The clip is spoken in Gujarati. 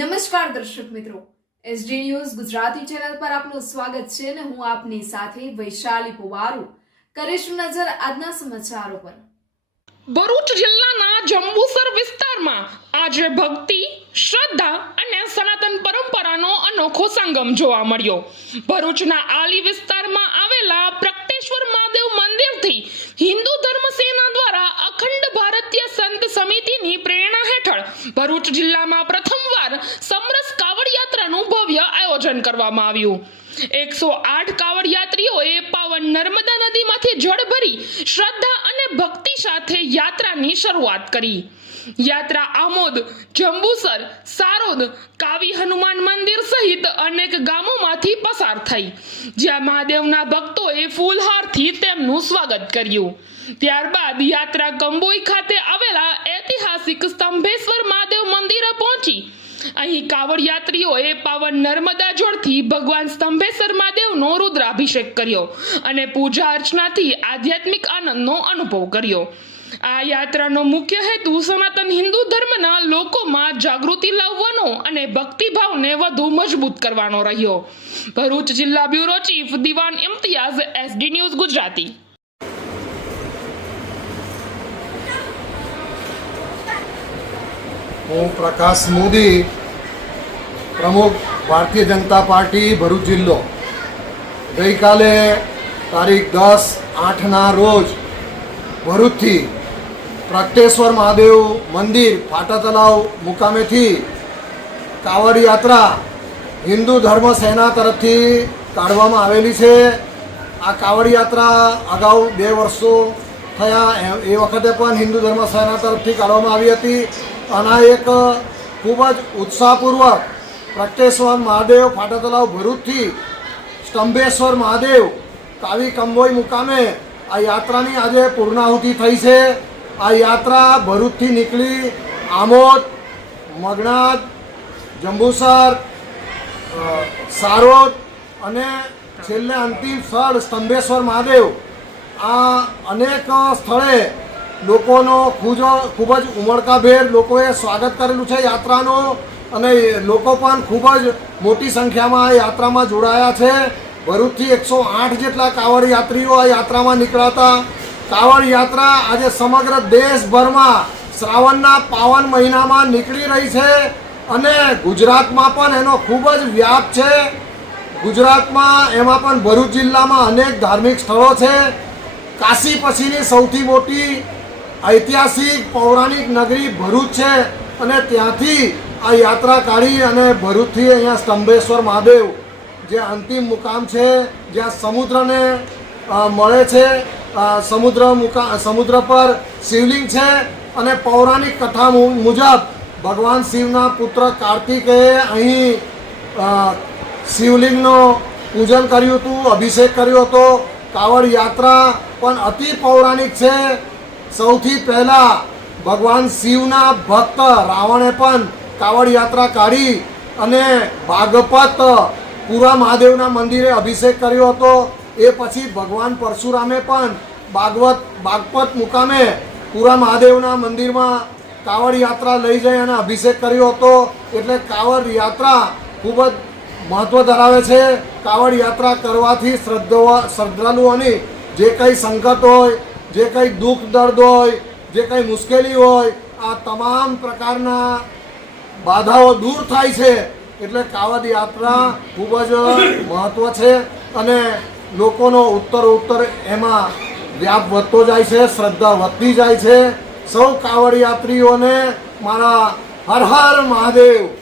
નમસ્કાર દર્શક મિત્રો. એસડી ન્યૂઝ ગુજરાતી ચેનલ પર આપનું સ્વાગત છે અને હું આપની સાથે વૈશાલી પુવારુ. કરીશું નજર આજના સમાચારો પર. ભરૂચ જિલ્લાના જંબુસર વિસ્તારમાં આજે ભક્તિ, શ્રદ્ધા અને સનાતન પરંપરાનો અનોખો સંગમ જોવા મળ્યો. ભરૂચના આલી વિસ્તારમાં આવેલા પ્રકટેશ્વર મહાદેવ મંદિરથી હિન્દુ ધર્મ સેના દ્વારા અખંડ ભારતીય સંત સમિતિની પ્રેરણા હેઠળ ભરૂચ જિલ્લામાં પ્રથમવાર સમરસ કાવડ યાત્રાનું આયોજન કરવામાં આવ્યું. એકસો આઠ કાવડ યાત્રીઓએ પાવન નર્મદા નદીમાંથી જળ ભરી શ્રદ્ધા અને ભક્તિ સાથે યાત્રાની શરૂઆત કરી. યાત્રા આમોદ, જંબુસર, સારોદ, કાવી હનુમાન મંદિર સહિત અનેક ગામોમાંથી પસાર થઈ. જ્યાં મહાદેવના ભક્તોએ ફૂલહારથી તેમનું સ્વાગત કર્યું. ત્યારબાદ યાત્રા કંબોઈ ખાતે આવેલા ઐતિહાસિક સ્તંભેશ્વર મહાદેવ મંદિરે પહોંચી અહીં કાવડ યાત્રીઓએ પાવન નર્મદા જોડથી ભગવાન સ્તંભેશ્વર મહાદેવનો રુદ્રાભિષેક કર્યો અને પૂજા અર્ચનાથી આધ્યાત્મિક આનંદનો અનુભવ કર્યો. આ યાત્રાનો મુખ્ય હેતુ સનાતન હિન્દુ ધર્મના લોકોમાં જાગૃતિ લાવવાનો અને ભક્તિભાવને વધુ મજબૂત કરવાનો રહ્યો. ભરૂચ જિલ્લા બ્યુરો ચીફ દિવાન ઇમ્તિયાઝ, એસડી ન્યૂઝ ગુજરાતી. હું પ્રકાશ મોદી, પ્રમુખ ભારતીય જનતા પાર્ટી, ભરૂચ જિલ્લો. ગઈકાલે તારીખ દસ આઠના રોજ ભરૂચથી પ્રગટેશ્વર મહાદેવ મંદિર ફાટા તલાવ મુકામેથી કાવડ યાત્રા હિન્દુ ધર્મ સેના તરફથી કાઢવામાં આવેલી છે. આ કાવડ યાત્રા અગાઉ બે વર્ષો થયા. એ- વખતે પણ હિન્દુ ધર્મ સેના તરફથી કાઢવામાં આવી હતી. અને એક ખૂબ જ ઉત્સાહપૂર્વક પ્રકટેશ્વર મહાદેવ ફાટા તલાવ ભરૂચથી સ્તંભેશ્વર મહાદેવ કાવી કંબોઈ મુકામે આ યાત્રાની આજે પૂર્ણાહુતિ થઈ છે. આ યાત્રા ભરૂચથી નીકળી આમોદ, મગનાદ, જંબુસર સારોદ અને છેલ્લે અંતિમ સ્થળ સ્તંભેશ્વર મહાદેવ. આ અનેક સ્થળે લોકોનો ખૂબ ખૂબ જ ઉમળકાભેર લોકોએ સ્વાગત કરેલું છે યાત્રાનો અને લોકો પણ ખૂબ જ મોટી સંખ્યામાં આ યાત્રામાં જોડાયા છે. ભરૂચથી એકસો આઠ જેટલા કાવડ યાત્રીઓ આ યાત્રામાં નીકળાતા. કાવડ યાત્રા આજે સમગ્ર દેશભરમાં શ્રાવણના પાવન મહિનામાં નીકળી રહી છે અને ગુજરાતમાં પણ એનો ખૂબ જ વ્યાપ છે. ગુજરાતમાં એમાં પણ ભરૂચ જિલ્લામાં અનેક ધાર્મિક સ્થળો છે. કાશી પછીની સૌથી મોટી ઐતિહાસિક, પૌરાણિક નગરી ભરૂચ છે અને ત્યાંથી આ યાત્રા કાઢી અને ભરૂચથી અહીંયા સ્તંભેશ્વર મહાદેવ, જે અંતિમ મુકામ છે, જ્યાં સમુદ્રને મળે છે સમુદ્ર મુકા, સમુદ્ર પર શિવલિંગ છે અને પૌરાણિક કથા મુજબ ભગવાન શિવના પુત્ર કાર્તિકેય અહીં શિવલિંગનો પૂજન કર્યું હતું, અભિષેક કર્યો હતો. કાવડ યાત્રા પણ અતિ પૌરાણિક છે. સૌથી પહેલા ભગવાન શિવના ભક્ત રાવણે પણ કાવડ યાત્રા કાઢી અને ભાગપત પુરા મહાદેવના મંદિરે અભિષેક કર્યો હતો. એ પછી ભગવાન પરશુરામે પણ ભાગવત બાગપત મુકામે પુરા મહાદેવના મંદિરમાં કાવડ યાત્રા લઈ જઈ અને અભિષેક કર્યો હતો. એટલે કાવડ યાત્રા ખૂબ જ મહત્ત્વ ધરાવે છે. કાવડ યાત્રા કરવાથી શ્રદ્ધા શ્રદ્ધાળુઓની જે કંઈ સંકટ હોય જે કંઈ દુઃખ, દર્દ હોય, જે કંઈ મુશ્કેલી હોય, આ તમામ પ્રકારના બાધાઓ દૂર થાય છે. એટલે કાવડ યાત્રા ખૂબ જ મહત્વ છે અને લોકોનો ઉત્તર ઉત્તર એમાં વ્યાપ વધતો જાય છે, શ્રદ્ધા વધતી જાય છે. સૌ કાવડ યાત્રીઓને મારા હર હર મહાદેવ.